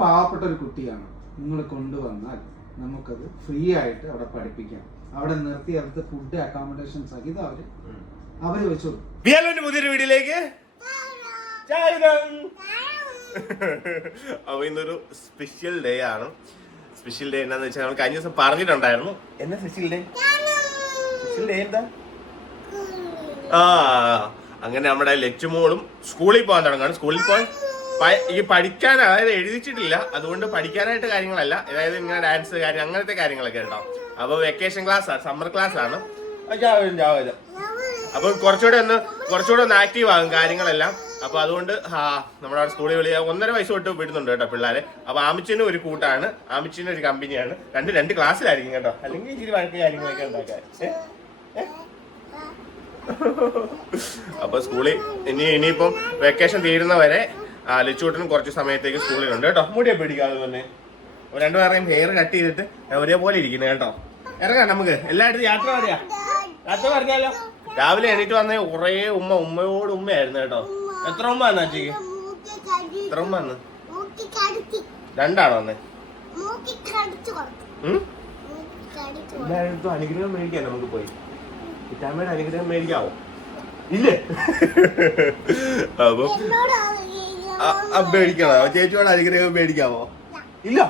പാവപ്പെട്ട ഒരു കുട്ടിയാണ് നിങ്ങൾ കൊണ്ടുവന്നാൽ നമുക്കത് ഫ്രീ ആയിട്ട് അവിടെ പഠിപ്പിക്കാം. അവിടെ നിർത്തി അവർക്ക് ഫുഡ് അക്കോമഡേഷൻ സഹിതം അവർ അവർ വെച്ചു പുതിയൊരു വീഡിയോയിലേക്ക് സ്വാഗതം. അപ്പൊ ഇന്നൊരു സ്പെഷ്യൽ ഡേ ആണ്. സ്പെഷ്യൽ ഡേ എന്താന്ന് വെച്ചാൽ നമ്മൾ കഴിഞ്ഞ ദിവസം പറഞ്ഞിട്ടുണ്ടായിരുന്നു. എന്നാ സ്പെഷ്യൽ ഡേ സ്പെഷ്യൽ ഡേ എന്താ? ആ അങ്ങനെ നമ്മുടെ ലച്ചുമോളും സ്കൂളിൽ പോകാൻ തുടങ്ങാണ് സ്കൂളിൽ പോകാൻ ഈ പഠിക്കാൻ അതായത് എഴുതിച്ചിട്ടില്ല. അതുകൊണ്ട് പഠിക്കാനായിട്ട് കാര്യങ്ങളല്ല. അതായത് ഇങ്ങനെ ഡാൻസ് കാര്യം അങ്ങനത്തെ കാര്യങ്ങളൊക്കെ കേട്ടോ. അപ്പൊ വെക്കേഷൻ ക്ലാസ് ആണ് സമ്മർ ക്ലാസ് ആണ്. ആ, ജാവലും ജാവലും അപ്പൊ കുറച്ചുകൂടെ ഒന്ന് കുറച്ചുകൂടെ ഒന്ന് ആക്റ്റീവ് ആകും കാര്യങ്ങളെല്ലാം. അപ്പൊ അതുകൊണ്ട് ആ നമ്മുടെ അവിടെ സ്കൂളിൽ വിളി ഒന്നര വയസ്സ് തൊട്ട് വിടുന്നുണ്ട് കേട്ടോ പിള്ളേരെ. അപ്പൊ ആമിച്ചിന് ഒരു കൂട്ടാണ്. ആമിച്ചിന് ഒരു കമ്പനിയാണ്. രണ്ട് രണ്ട് ക്ലാസ്സിലായിരിക്കും കേട്ടോ. അല്ലെങ്കിൽ ഇച്ചിരി വഴക്ക് കാര്യങ്ങളൊക്കെ ഉണ്ടാക്കാൻ. അപ്പോൾ സ്കൂളിൽ ഇനി ഇനിയിപ്പം വെക്കേഷൻ തീരുന്നവരെ ആ ലിച്ചൂട്ടിനും കുറച്ച് സമയത്തേക്ക് സ്കൂളിലുണ്ട് കേട്ടോ. മുടിയെ പിടിക്കാതെ തന്നെ. രണ്ടു രണ്ടുപേരെയും ഹെയർ കട്ട് ചെയ്തിട്ട് ഒരേപോലെ ഇരിക്കുന്നു കേട്ടോ. ഇറങ്ങാം നമുക്ക്. എല്ലായിടത്തും യാത്ര പറയാ യാത്ര പറഞ്ഞാലോ രാവിലെ എണീറ്റ് വന്നേ കുറേ ഉമ്മ ഉമ്മയോട് ഉമ്മയായിരുന്നു കേട്ടോ. എത്ര ഉമ്മ വന്നു അച്ഛക്ക്? എത്ര ഉമ്മ വന്ന്? രണ്ടാണോ വന്നേ? എല്ലായിടത്തും അനുഗ്രഹം മേടിക്കാം നമുക്ക് പോയി. ഇറ്റാമ്മയുടെ അനുഗ്രഹം മേടിക്കാവോ? ഇല്ലേ? അപ്പൊ മേടിക്കണോ ചേച്ചിയോട് അനുഗ്രഹം മേടിക്കാമോ ഇല്ല.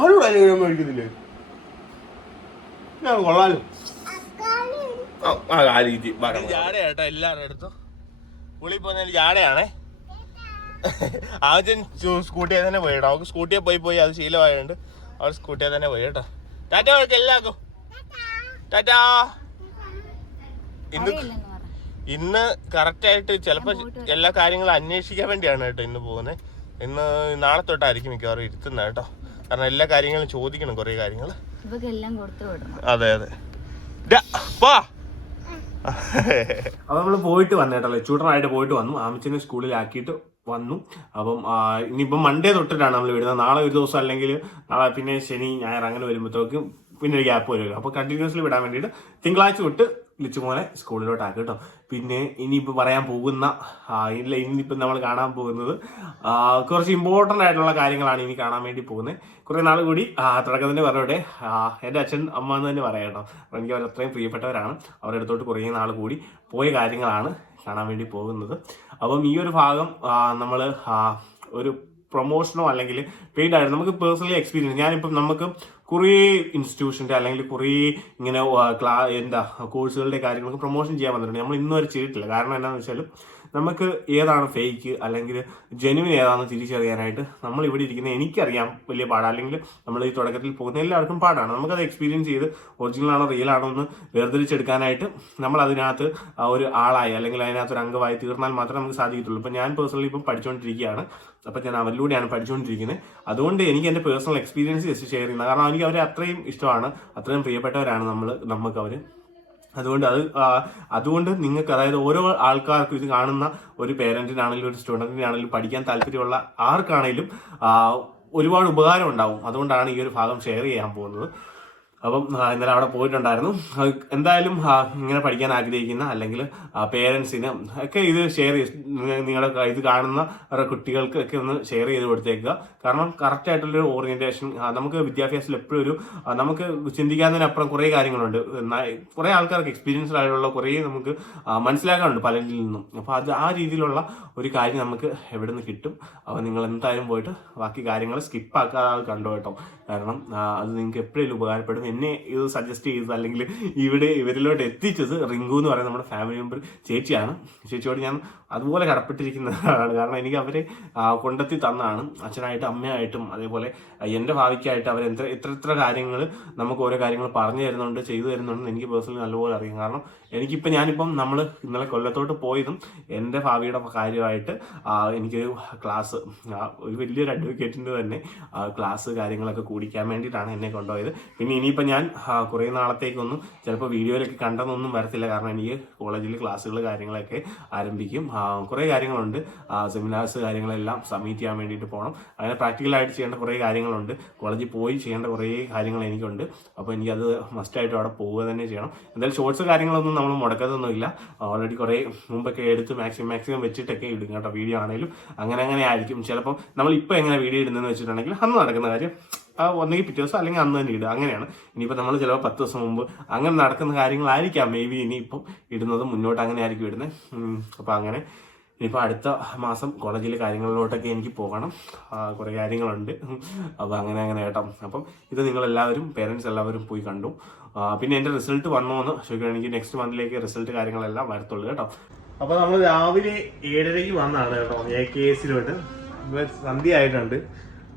ആരോട് അനുഗ്രഹം മേടിക്കുന്നില്ലേ ഞാൻ കൊള്ളാലോ. ജാടയാട്ടോ എല്ലാവരുടെ അടുത്തും. പുള്ളി പോകുന്നതിൽ ജാടയാണേ. ആദ്യം സ്കൂട്ടിയെ തന്നെ പോയി കേട്ടോ. അവൾക്ക് സ്കൂട്ടിയെ പോയി പോയി. അത് ശീലമായതുകൊണ്ട് അവൾ സ്കൂട്ടിയെ തന്നെ പോയി കേട്ടോ. ടാറ്റ അവൾക്ക് എല്ലാവർക്കും. ടാറ്റാ. ഇന്ന് ഇന്ന് കറക്റ്റ് ആയിട്ട് ചിലപ്പോ എല്ലാ കാര്യങ്ങളും അന്വേഷിക്കാൻ വേണ്ടിയാണ് കേട്ടോ ഇന്ന് പോകുന്നത് ഇന്ന് നാളെ തൊട്ടായിരിക്കും മിക്കവാറും ഇരുത്തുന്നത് കേട്ടോ. കാരണം എല്ലാ കാര്യങ്ങളും ചോദിക്കണം കുറേ കാര്യങ്ങൾ അതെ അതെ. പോ. അപ്പൊ നമ്മൾ പോയിട്ട് വന്നു കേട്ടോ ലച്ചൂട്ടനായിട്ട് പോയിട്ട് വന്നു. ആമിച്ചിനെ സ്കൂളിലാക്കിയിട്ട് വന്നു. അപ്പം ഇനിയിപ്പം മൺഡേ തൊട്ടിട്ടാണ് നമ്മൾ വിടുന്നത്. നാളെ ഒരു ദിവസം അല്ലെങ്കിൽ നാളെ പിന്നെ ശനി ഞായർ അങ്ങനെ വരുമ്പോഴത്തേക്കും പിന്നെ ഒരു ഗ്യാപ്പ് വരുമല്ലോ. അപ്പോൾ കണ്ടിന്യൂസ്ലി വിടാൻ വേണ്ടിയിട്ട് തിങ്കളാഴ്ച തൊട്ട് ലിച്ചുമോനെ സ്കൂളിലോട്ടാക്കി കേട്ടോ പിന്നെ ഇനിയിപ്പോൾ പറയാൻ പോകുന്ന ഇല്ല ഇനിയിപ്പോൾ നമ്മൾ കാണാൻ പോകുന്നത് കുറച്ച് ഇമ്പോർട്ടന്റ് ആയിട്ടുള്ള കാര്യങ്ങളാണ് ഇനി കാണാൻ വേണ്ടി പോകുന്നത് കുറേ നാൾ കൂടി തുടക്കം തന്നെ പറഞ്ഞോട്ടെ. എന്റെ അച്ഛൻ അമ്മ എന്ന് തന്നെ പറയാം കേട്ടോ എനിക്ക് അവർ അത്രയും പ്രിയപ്പെട്ടവരാണ്. അവരുടെ അടുത്തോട്ട് കുറേ നാൾ കൂടി പോയ കാര്യങ്ങളാണ് കാണാൻ വേണ്ടി പോകുന്നത്. അപ്പം ഈ ഒരു ഭാഗം നമ്മൾ ഒരു പ്രൊമോഷനോ അല്ലെങ്കിൽ പെയ്ഡ് ആയിട്ട് നമുക്ക് പേഴ്സണലി എക്സ്പീരിയൻസ് ഞാനിപ്പം നമുക്ക് കുറേ ഇൻസ്റ്റിറ്റ്യൂഷന്റെ അല്ലെങ്കിൽ കുറേ ഇങ്ങനെ ക്ലാ എന്താ കോഴ്സുകളുടെ കാര്യങ്ങൾക്ക് പ്രൊമോഷൻ ചെയ്യാൻ വന്നിട്ടുണ്ട്. നമ്മൾ ഇന്നും ചെയ്തിട്ടില്ല. കാരണം എന്താണെന്ന് വെച്ചാൽ നമുക്ക് ഏതാണ് ഫേക്ക് അല്ലെങ്കിൽ ജെനുവിൻ ഏതാണെന്ന് തിരിച്ചറിയാനായിട്ട് നമ്മൾ ഇവിടെ ഇരിക്കുന്ന എനിക്കറിയാം വലിയ പാടാണ് അല്ലെങ്കിൽ നമ്മൾ ഈ തുടക്കത്തിൽ പോകുന്ന എല്ലാവർക്കും പാടാണ്. നമുക്കത് എക്സ്പീരിയൻസ് ചെയ്ത് ഒറിജിനൽ ആണോ റിയൽ ആണോ എന്ന് വേർതിരിച്ചെടുക്കാനായിട്ട് നമ്മൾ അതിനകത്ത് ഒരു ആളായി അല്ലെങ്കിൽ അതിനകത്ത് ഒരു അംഗമായി തീർന്നാൽ മാത്രമേ നമുക്ക് സാധിക്കത്തുള്ളൂ. ഇപ്പം ഞാൻ പേഴ്സണലി ഇപ്പം പഠിച്ചുകൊണ്ടിരിക്കുകയാണ് അപ്പം ഞാൻ അവരിലൂടെയാണ് പഠിച്ചുകൊണ്ടിരിക്കുന്നത് അതുകൊണ്ട് എനിക്ക് എന്റെ പേഴ്സണൽ എക്സ്പീരിയൻസ് ജസ്റ്റ് ഷെയർ ചെയ്യുന്നത്. കാരണം എനിക്ക് അവരെ അത്രയും ഇഷ്ടമാണ്. അത്രയും പ്രിയപ്പെട്ടവരാണ് നമ്മൾ നമുക്ക് അവർ അതുകൊണ്ട് അത് അതുകൊണ്ട് നിങ്ങൾക്ക് അതായത് ഓരോ ആൾക്കാർക്കും ഇത് കാണുന്ന ഒരു പേരന്റിനാണെങ്കിലും ഒരു സ്റ്റുഡന്റിനാണെങ്കിലും പഠിക്കാൻ താല്പര്യമുള്ള ആർക്കാണെങ്കിലും ഒരുപാട് ഉപകാരം ഉണ്ടാവും. അതുകൊണ്ടാണ് ഈ ഒരു ഭാഗം ഷെയർ ചെയ്യാൻ പോകുന്നത്. അപ്പം ഇന്നലെ അവിടെ പോയിട്ടുണ്ടായിരുന്നു. എന്തായാലും ഇങ്ങനെ പഠിക്കാൻ ആഗ്രഹിക്കുന്ന അല്ലെങ്കിൽ പേരൻസിന് ഒക്കെ ഇത് ഷെയർ നിങ്ങളുടെ ഇത് കാണുന്ന കുട്ടികൾക്ക് ഒക്കെ ഒന്ന് ഷെയർ ചെയ്ത് കൊടുത്തേക്കുക. കാരണം കറക്റ്റ് ആയിട്ടുള്ളൊരു ഓറിയന്റേഷൻ നമുക്ക് വിദ്യാഭ്യാസത്തിൽ എപ്പോഴും ഒരു നമുക്ക് ചിന്തിക്കാത്തതിനപ്പുറം കുറേ കാര്യങ്ങളുണ്ട്. കുറേ ആൾക്കാർക്ക് എക്സ്പീരിയൻസ്ഡ് ആയിട്ടുള്ള കുറേ നമുക്ക് മനസ്സിലാക്കാനുണ്ട് പലരിൽ നിന്നും. അപ്പോൾ അത് ആ രീതിയിലുള്ള ഒരു കാര്യം നമുക്ക് എവിടെ നിന്ന് കിട്ടും? അപ്പോൾ നിങ്ങൾ എന്തായാലും പോയിട്ട് ബാക്കി കാര്യങ്ങൾ സ്കിപ്പാക്കാതെ കണ്ടു കേട്ടോ. കാരണം അത് നിങ്ങൾക്ക് എപ്പോഴും ഉപകാരപ്പെടും. എന്നെ ഇത് സജസ്റ്റ് ചെയ്തത് അല്ലെങ്കിൽ ഇവിടെ ഇവരിലോട്ട് എത്തിച്ചത് റിങ്കു എന്ന് പറയുന്ന നമ്മുടെ ഫാമിലി മെമ്പർ ചേച്ചിയാണ്. ചേച്ചിയോട് ഞാൻ അതുപോലെ കടപ്പെട്ടിരിക്കുന്നതാണ് കാരണം എനിക്ക് അവർ കൊണ്ടെത്തി തന്നാണ്. അച്ഛനായിട്ടും അമ്മയായിട്ടും അതേപോലെ എന്റെ ഭാവിക്കായിട്ട് അവർ എത്ര എത്ര എത്ര കാര്യങ്ങൾ നമുക്ക് ഓരോ കാര്യങ്ങൾ പറഞ്ഞു തരുന്നുണ്ട് ചെയ്തു തരുന്നുണ്ടെന്ന് എനിക്ക് പേഴ്സണലി നല്ലപോലെ അറിയാം. കാരണം എനിക്കിപ്പോൾ ഞാനിപ്പം നമ്മൾ ഇന്നലെ കൊല്ലത്തോട്ട് പോയതും എന്റെ ഭാവിയുടെ കാര്യമായിട്ട് എനിക്കൊരു ക്ലാസ് ഒരു വലിയൊരു അഡ്വക്കേറ്റിന്റെ തന്നെ ക്ലാസ് കാര്യങ്ങളൊക്കെ കൂടിക്കാൻ വേണ്ടിയിട്ടാണ് എന്നെ കൊണ്ടുപോയത്. പിന്നെ ഇനിയിപ്പോൾ ഞാൻ കുറേ നാളത്തേക്കൊന്നും ചിലപ്പോൾ വീഡിയോയിലൊക്കെ കണ്ടെന്നൊന്നും വരത്തില്ല. കാരണം എനിക്ക് കോളേജിൽ ക്ലാസ്സുകൾ കാര്യങ്ങളൊക്കെ ആരംഭിക്കും. കുറേ കാര്യങ്ങളുണ്ട്. സെമിനാർസ് കാര്യങ്ങളെല്ലാം സബ്മിറ്റ് ചെയ്യാൻ വേണ്ടിയിട്ട് പോകണം അങ്ങനെ പ്രാക്ടിക്കലായിട്ട് ചെയ്യേണ്ട കുറേ കാര്യങ്ങളുണ്ട്. കോളേജിൽ പോയി ചെയ്യേണ്ട കുറേ കാര്യങ്ങൾ എനിക്കുണ്ട്. അപ്പോൾ എനിക്കത് മസ്റ്റായിട്ട് അവിടെ പോവുക തന്നെ ചെയ്യണം. എന്തായാലും ഷോർട്സ് കാര്യങ്ങളൊന്നും നമ്മൾ മുടക്കത്തൊന്നുമില്ല. ഓൾറെഡി കുറേ മുമ്പൊക്കെ എടുത്ത് മാക്സിമം മാക്സിമം വെച്ചിട്ടൊക്കെ ഇടും കേട്ടോ വീഡിയോ ആണെങ്കിലും. അങ്ങനെ അങ്ങനെ ആയിരിക്കും. ചിലപ്പോൾ നമ്മൾ ഇപ്പോൾ എങ്ങനെ വീഡിയോ ഇടുന്നതെന്ന് വെച്ചിട്ടുണ്ടെങ്കിൽ അന്ന് നടക്കുന്ന കാര്യം ഒന്നെങ്കിൽ പിറ്റേ ദിവസം അല്ലെങ്കിൽ അന്ന് തന്നെ ഇടുക. അങ്ങനെയാണ്. ഇനിയിപ്പോൾ നമ്മൾ ചിലപ്പോൾ പത്ത് ദിവസം മുമ്പ് അങ്ങനെ നടക്കുന്ന കാര്യങ്ങളായിരിക്കാം. മേ ബി ഇനിയിപ്പം ഇടുന്നത് മുന്നോട്ട് അങ്ങനെ ആയിരിക്കും ഇടുന്നത് അപ്പോൾ അങ്ങനെ. ഇനിയിപ്പോൾ അടുത്ത മാസം കോളേജിൽ കാര്യങ്ങളിലോട്ടൊക്കെ എനിക്ക് പോകണം. കുറേ കാര്യങ്ങളുണ്ട്. അപ്പോൾ അങ്ങനെ അങ്ങനെ കേട്ടോ. അപ്പം ഇത് നിങ്ങളെല്ലാവരും പേരൻസ് എല്ലാവരും പോയി കണ്ടു. പിന്നെ എന്റെ റിസൾട്ട് വന്നോ എന്ന് ചോദിക്കുകയാണെങ്കിൽ നെക്സ്റ്റ് മന്തിലേക്ക് റിസൾട്ട് കാര്യങ്ങളെല്ലാം വരത്തുള്ളൂ കേട്ടോ. അപ്പോൾ നമ്മൾ രാവിലെ ഏഴരയ്ക്ക് വന്നാണ് കേട്ടോ. എ കെ എസിലോട്ട് സന്ധ്യ ആയിട്ടുണ്ട്.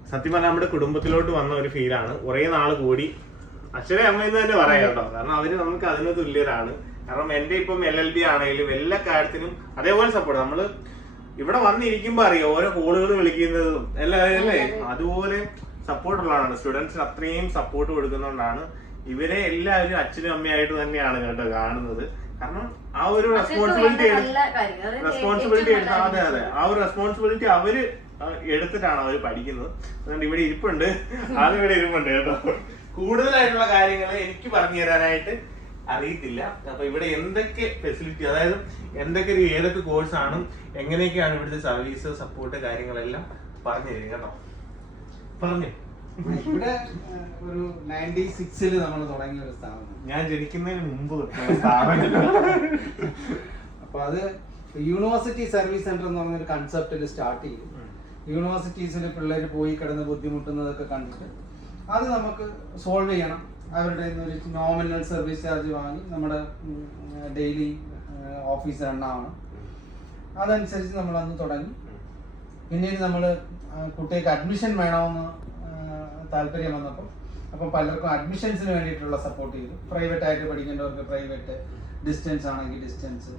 സത്യം പറഞ്ഞാൽ നമ്മുടെ കുടുംബത്തിലോട്ട് വന്ന ഒരു ഫീലാണ് കുറേ നാൾ കൂടി അച്ഛനെ അമ്മയെന്ന് തന്നെ പറയാം കേട്ടോ. കാരണം അവർ നമുക്ക് അതിന് തുല്യരാണ്. കാരണം എന്റെ ഇപ്പം എൽ എൽ ബി ആണെങ്കിലും എല്ലാ കാര്യത്തിനും അതേപോലെ സപ്പോർട്ട് നമ്മൾ ഇവിടെ വന്നിരിക്കുമ്പോ അറിയാം ഓരോ കോളുകൾ വിളിക്കുന്നതും എല്ലാ അല്ലേ? അതുപോലെ സപ്പോർട്ട് ഉള്ളതാണ് സ്റ്റുഡൻസിന് അത്രയും സപ്പോർട്ട് കൊടുക്കുന്നതുകൊണ്ടാണ് ഇവരെ എല്ലാവരും അച്ഛനും അമ്മയായിട്ട് തന്നെയാണ് കേട്ടോ കാണുന്നത്. കാരണം ആ ഒരു റെസ്പോൺസിബിലിറ്റി റെസ്പോൺസിബിലിറ്റി എടുത്ത അതെ അതെ. ആ ഒരു റെസ്പോൺസിബിലിറ്റി അവർ എടുത്തിട്ടാണ് അവർ പഠിക്കുന്നത്. അതുകൊണ്ട് ഇവിടെ ഇരിപ്പുണ്ട്. ആദ്യം ഇവിടെ ഇരിപ്പുണ്ട് കേട്ടോ. കൂടുതലായിട്ടുള്ള കാര്യങ്ങൾ എനിക്ക് പറഞ്ഞു തരാനായിട്ട് അറിയത്തില്ല. അപ്പൊ ഇവിടെ എന്തൊക്കെ ഫെസിലിറ്റി അതായത് എന്തൊക്കെ ഒരു ഏതൊക്കെ കോഴ്സ് ആണ് എങ്ങനെയൊക്കെയാണ് ഇവിടുത്തെ സർവീസ് സപ്പോർട്ട് കാര്യങ്ങളെല്ലാം പറഞ്ഞു തരും കേട്ടോ. പറഞ്ഞു. ഇവിടെ ഒരു നയന്റി സിക്സിൽ നമ്മൾ തുടങ്ങിയ ഒരു സ്ഥാപനം. ഞാൻ ജനിക്കുന്നതിന് മുമ്പ്. അപ്പൊ അത് യൂണിവേഴ്സിറ്റി സർവീസ് സെന്റർ എന്ന് പറഞ്ഞൊരു കൺസെപ്റ്റിൽ സ്റ്റാർട്ട് ചെയ്തു. യൂണിവേഴ്സിറ്റീസിൽ പിള്ളേർ പോയി കിടന്ന് ബുദ്ധിമുട്ടുന്നതൊക്കെ കണ്ടിട്ട് അത് നമുക്ക് സോൾവ് ചെയ്യണം. അവരുടെ ഒരു നോമിനൽ സർവീസ് ചാർജ് വാങ്ങി നമ്മുടെ ഡെയിലി ഓഫീസ് റണ്ണാവണം അതനുസരിച്ച് നമ്മൾ അന്ന് തുടങ്ങി. പിന്നീട് നമ്മൾ കുട്ടികൾക്ക് അഡ്മിഷൻ വേണമെന്ന് താല്പര്യം വന്നപ്പോൾ അപ്പോൾ പലർക്കും അഡ്മിഷൻസിന് വേണ്ടിയിട്ടുള്ള സപ്പോർട്ട് ചെയ്തു. പ്രൈവറ്റ് ആയിട്ട് പഠിക്കേണ്ടവർക്ക് പ്രൈവറ്റ് ഡിസ്റ്റൻസ് ആണെങ്കിൽ ഡിസ്റ്റൻസ്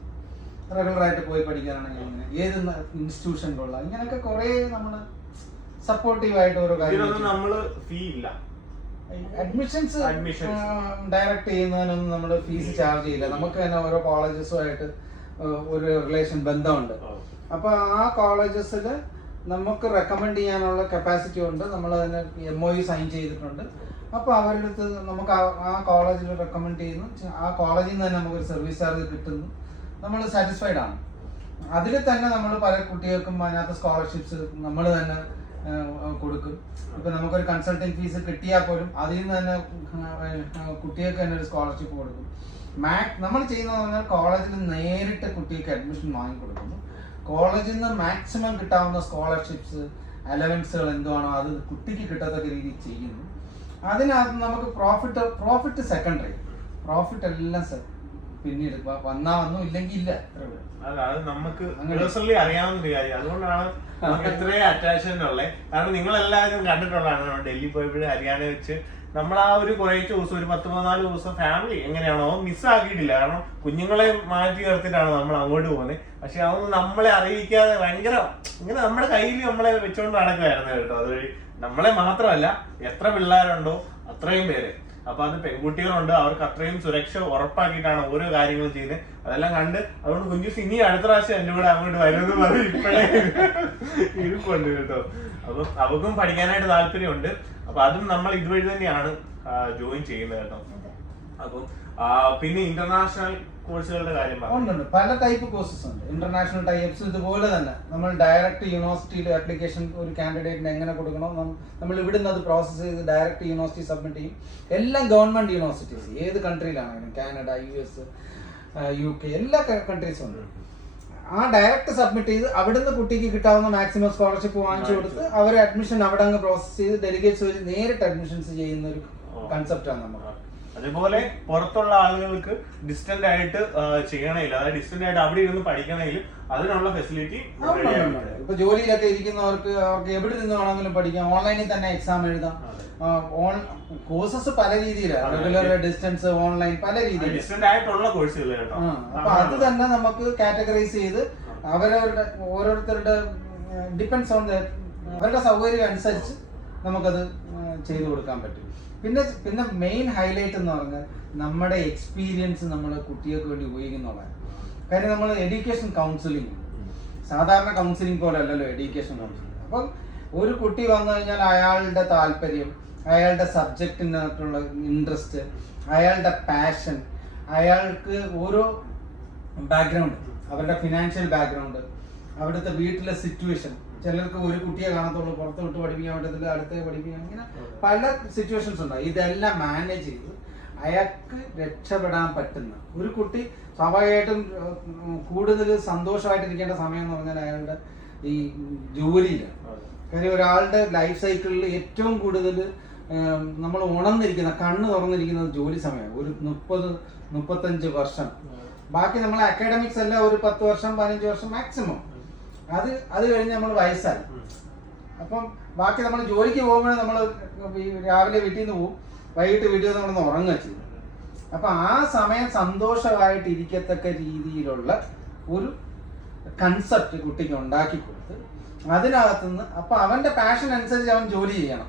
റെഗുലർ ആയിട്ട് പോയി പഠിക്കാനാണെങ്കിൽ ഏത് ഇൻസ്റ്റിറ്റ്യൂഷൻ കൊള്ളാം ഇങ്ങനെയൊക്കെ കുറേ നമ്മൾ സപ്പോർട്ടീവ് ആയിട്ട് ഓരോ കാര്യങ്ങൾ നമ്മൾ ഫീ ഇല്ല. അഡ്മിഷൻസ്. ഡയറക്റ്റ് ചെയ്യുന്നതിനൊന്നും നമ്മൾ ഫീസ് ചാർജ് ചെയ്യില്ല. നമുക്ക് തന്നെ ഓരോ കോളേജസുമായിട്ട് ഒരു റിലേഷൻ ബന്ധമുണ്ട്. അപ്പൊ ആ കോളേജസിൽ നമുക്ക് റെക്കമെൻഡ് ചെയ്യാനുള്ള കപ്പാസിറ്റി ഉണ്ട്. നമ്മൾ അതിന് എം ഒ യു സൈൻ ചെയ്തിട്ടുണ്ട്. അപ്പോൾ അവരുടെ അടുത്ത് നമുക്ക് ആ- ആ കോളേജിൽ റെക്കമെൻഡ് ചെയ്യുന്നു. ആ കോളേജിൽ നിന്ന് തന്നെ നമുക്കൊരു സർവീസ് ചാർജ് കിട്ടുന്നു. നമ്മൾ സാറ്റിസ്ഫൈഡ് ആണ്. അതിൽ തന്നെ നമ്മൾ പല കുട്ടികൾക്കും അതിനകത്ത് സ്കോളർഷിപ്സ് നമ്മൾ തന്നെ കൊടുക്കും. ഇപ്പൊ നമുക്കൊരു കൺസൾട്ടിങ് ഫീസ് കിട്ടിയാൽ പോലും അതിൽ നിന്ന് തന്നെ കുട്ടികൾക്ക് തന്നെ ഒരു സ്കോളർഷിപ്പ് കൊടുക്കും. മാക് നമ്മൾ ചെയ്യുന്നതെന്ന് പറഞ്ഞാൽ കോളേജിൽ നേരിട്ട് കുട്ടികൾക്ക് അഡ്മിഷൻ വാങ്ങിക്കൊടുക്കുന്നു കോളേജിൽ നിന്ന് മാക്സിമം കിട്ടാവുന്ന സ്കോളർഷിപ്സ് അലവൻസുകൾ എന്തുവാണോ അത് കുട്ടിക്ക് കിട്ടത്തക്ക രീതിയിൽ ചെയ്യുന്നു. അതിനകത്ത് നമുക്ക് പ്രോഫിറ്റ് പ്രോഫിറ്റ് സെക്കൻഡറി പ്രോഫിറ്റ് എല്ലാം പിന്നീട് വന്നാ വന്നു ഇല്ലെങ്കിൽ ഇല്ല. അല്ല അത് നമുക്ക്. പേഴ്സണലി അറിയാവുന്ന ഒരു കാര്യം. അതുകൊണ്ടാണ് നമുക്ക് ഇത്രയും അറ്റാച്ച്മെന്റ് ഉള്ളത് കാരണം നിങ്ങൾ എല്ലാവരും കണ്ടിട്ടുള്ളതാണ് ഡൽഹി പോയപ്പോഴും ഹരിയാന വെച്ച് നമ്മൾ ആ ഒരു കുറേ ദിവസം ഒരു പത്ത് പതിനാല് ദിവസം ഫാമിലി എങ്ങനെയാണോ മിസ്സാക്കിയിട്ടില്ല കാരണം കുഞ്ഞുങ്ങളെ മാറ്റി നിർത്തിയിട്ടാണ് നമ്മൾ അങ്ങോട്ട് പോകുന്നത്. പക്ഷെ അതൊന്നും നമ്മളെ അറിയിക്കാതെ ഭയങ്കര ഇങ്ങനെ നമ്മുടെ കയ്യിൽ നമ്മളെ വെച്ചുകൊണ്ട് നടക്കുമായിരുന്നു കേട്ടോ. അതുവഴി നമ്മളെ മാത്രമല്ല എത്ര പിള്ളേരുണ്ടോ അത്രയും പേര്. അപ്പൊ അത് പെൺകുട്ടികളുണ്ട് അവർക്ക് അത്രയും സുരക്ഷ ഉറപ്പാക്കിയിട്ടാണ് ഓരോ കാര്യങ്ങളും ചെയ്യുന്നത്. അതെല്ലാം കണ്ട് അതുകൊണ്ട് കുഞ്ഞുസ് ഇനി അടുത്ത പ്രാവശ്യം എന്റെ കൂടെ അങ്ങോട്ട് വരുമെന്ന് പറഞ്ഞ് ഇപ്പോഴേ ഇരിപ്പുണ്ട് കേട്ടോ. അപ്പൊ അവർക്കും പഠിക്കാനായിട്ട് താല്പര്യമുണ്ട്. അപ്പൊ അതും നമ്മൾ ഇതുവഴി തന്നെയാണ് ജോയിൻ ചെയ്യുന്നത് കേട്ടോ. അപ്പം പിന്നെ ഇന്റർനാഷണൽ കോഴ്സുകളുടെ കാര്യം ഉണ്ട് പല ടൈപ്പ് കോഴ്സസ് ഉണ്ട്. ഇന്റർനാഷണൽ ടൈപ്സ് ഇതുപോലെ തന്നെ. നമ്മൾ ഡയറക്റ്റ് യൂണിവേഴ്സിറ്റിയിൽ ആപ്ലിക്കേഷൻ ഒരു കാൻഡിഡേറ്റിന് എങ്ങനെ കൊടുക്കണം? നമ്മൾ ഇവിടുന്ന് അത് പ്രോസസ്സ് ചെയ്ത് ഡയറക്റ്റ് യൂണിവേഴ്സിറ്റി സബ്മിറ്റ് ചെയ്യും. എല്ലാം ഗവൺമെന്റ് യൂണിവേഴ്സിറ്റീസ് ഏത് കൺട്രിയിലാണെങ്കിലും Canada U S U K എല്ലാ കൺട്രീസും ഉണ്ട്. ആ ഡയറക്റ്റ് സബ്മിറ്റ് ചെയ്ത് അവിടുന്ന് കുട്ടിക്ക് കിട്ടാവുന്ന മാക്സിമം സ്കോളർഷിപ്പ് വാങ്ങിച്ചു കൊടുത്ത് അവരെ അഡ്മിഷൻ അവിടെ അങ്ങ് പ്രോസസ് ചെയ്ത് ഡെലിഗേറ്റ്സ് വഴി നേരിട്ട് അഡ്മിഷൻസ് ചെയ്യുന്ന ഒരു കൺസെപ്റ്റാണ് നമുക്ക്. അതേപോലെ പുറത്തുള്ള ആളുകൾക്ക് ഡിസ്റ്റന്റ് ആയിട്ട് ചെയ്യണമില്ല അതായത് ഡിസ്റ്റന്റ് ആയിട്ട് അവിടെ ഇരുന്ന് പഠിക്കണമെങ്കിൽ അതിനുള്ള ഫെസിലിറ്റി. ഇപ്പൊ ജോലിയിലൊക്കെ ഇരിക്കുന്നവർക്ക് അവർക്ക് എവിടെ നിന്ന് വേണമെങ്കിലും പഠിക്കാം. ഓൺലൈനിൽ തന്നെ എക്സാം എഴുതാം. ഓൺ കോഴ്സസ് പല രീതിയിലാണ്. റെഗുലർ ഡിസ്റ്റൻസ് ഓൺലൈൻ പല രീതിയിൽ ഡിസ്റ്റന്റ് ആയിട്ടുള്ള കോഴ്സുകൾ കേട്ടോ. അപ്പൊ അത് തന്നെ നമുക്ക് കാറ്റഗറൈസ് ചെയ്ത് അവരവരുടെ ഓരോരുത്തരുടെ ഡിപ്പെൻസ് ഓൺ അവരുടെ സൗകര്യം അനുസരിച്ച് നമുക്കത് ചെയ്തു കൊടുക്കാൻ പറ്റും. പിന്നെ പിന്നെ മെയിൻ ഹൈലൈറ്റ് എന്ന് പറഞ്ഞാൽ നമ്മുടെ എക്സ്പീരിയൻസ് നമ്മൾ കുട്ടികൾക്ക് വേണ്ടി ഉപയോഗിക്കുന്നുള്ളതാണ്. കാര്യം നമ്മൾ എഡ്യൂക്കേഷൻ കൗൺസിലിംഗ് സാധാരണ കൗൺസിലിംഗ് പോലെ അല്ലല്ലോ എഡ്യൂക്കേഷൻ കൗൺസിലിംഗ് അപ്പം ഒരു കുട്ടി വന്നു കഴിഞ്ഞാൽ അയാളുടെ താല്പര്യം അയാളുടെ സബ്ജക്റ്റിനകത്തുള്ള ഇൻട്രസ്റ്റ് അയാളുടെ പാഷൻ അയാൾക്ക് ഓരോ ബാക്ക്ഗ്രൗണ്ട് അവരുടെ ഫിനാൻഷ്യൽ ബാക്ക്ഗ്രൗണ്ട് അവിടുത്തെ വീട്ടിലെ സിറ്റുവേഷൻ ചിലർക്ക് ഒരു കുട്ടിയെ കാണത്തുള്ളൂ പുറത്ത് വിട്ട് പഠിപ്പിക്കാൻ പറ്റത്തില്ല അടുത്ത് പഠിപ്പിക്കാൻ. ഇങ്ങനെ പല സിറ്റുവേഷൻസ് ഉണ്ടാവും ഇതെല്ലാം മാനേജ് ചെയ്ത് അയാൾക്ക് രക്ഷപ്പെടാൻ പറ്റുന്ന ഒരു കുട്ടി സ്വാഭാവികമായിട്ടും കൂടുതൽ സന്തോഷമായിട്ടിരിക്കേണ്ട സമയം എന്ന് പറഞ്ഞാൽ അയാളുടെ ഈ ജോലിയിലാണ് കാര്യം ഒരാളുടെ ലൈഫ് സൈക്കിളിൽ ഏറ്റവും കൂടുതൽ നമ്മൾ ഉണർന്നിരിക്കുന്ന കണ്ണ് തുറന്നിരിക്കുന്നത് ജോലി സമയം. ഒരു മുപ്പത് മുപ്പത്തഞ്ച് വർഷം. ബാക്കി നമ്മൾ അക്കാഡമിക്സ് എല്ലാം ഒരു പത്ത് വർഷം പതിനഞ്ച് വർഷം മാക്സിമം അത് അത് കഴിഞ്ഞ് നമ്മൾ വയസ്സായി. അപ്പം ബാക്കി നമ്മൾ ജോലിക്ക് പോകുമ്പോൾ നമ്മൾ രാവിലെ വീട്ടിൽ നിന്ന് പോകും വൈകിട്ട് വീട്ടിൽ നിന്ന് നമ്മൾ ഉറങ്ങുക ചെയ്യും. അപ്പൊ ആ സമയം സന്തോഷമായിട്ട് ഇരിക്കത്തക്ക രീതിയിലുള്ള ഒരു കൺസെപ്റ്റ് കുട്ടിക്ക് ഉണ്ടാക്കി കൊടുത്ത് അതിനകത്തുനിന്ന് അപ്പൊ അവന്റെ പാഷൻ അനുസരിച്ച് അവൻ ജോലി ചെയ്യണം.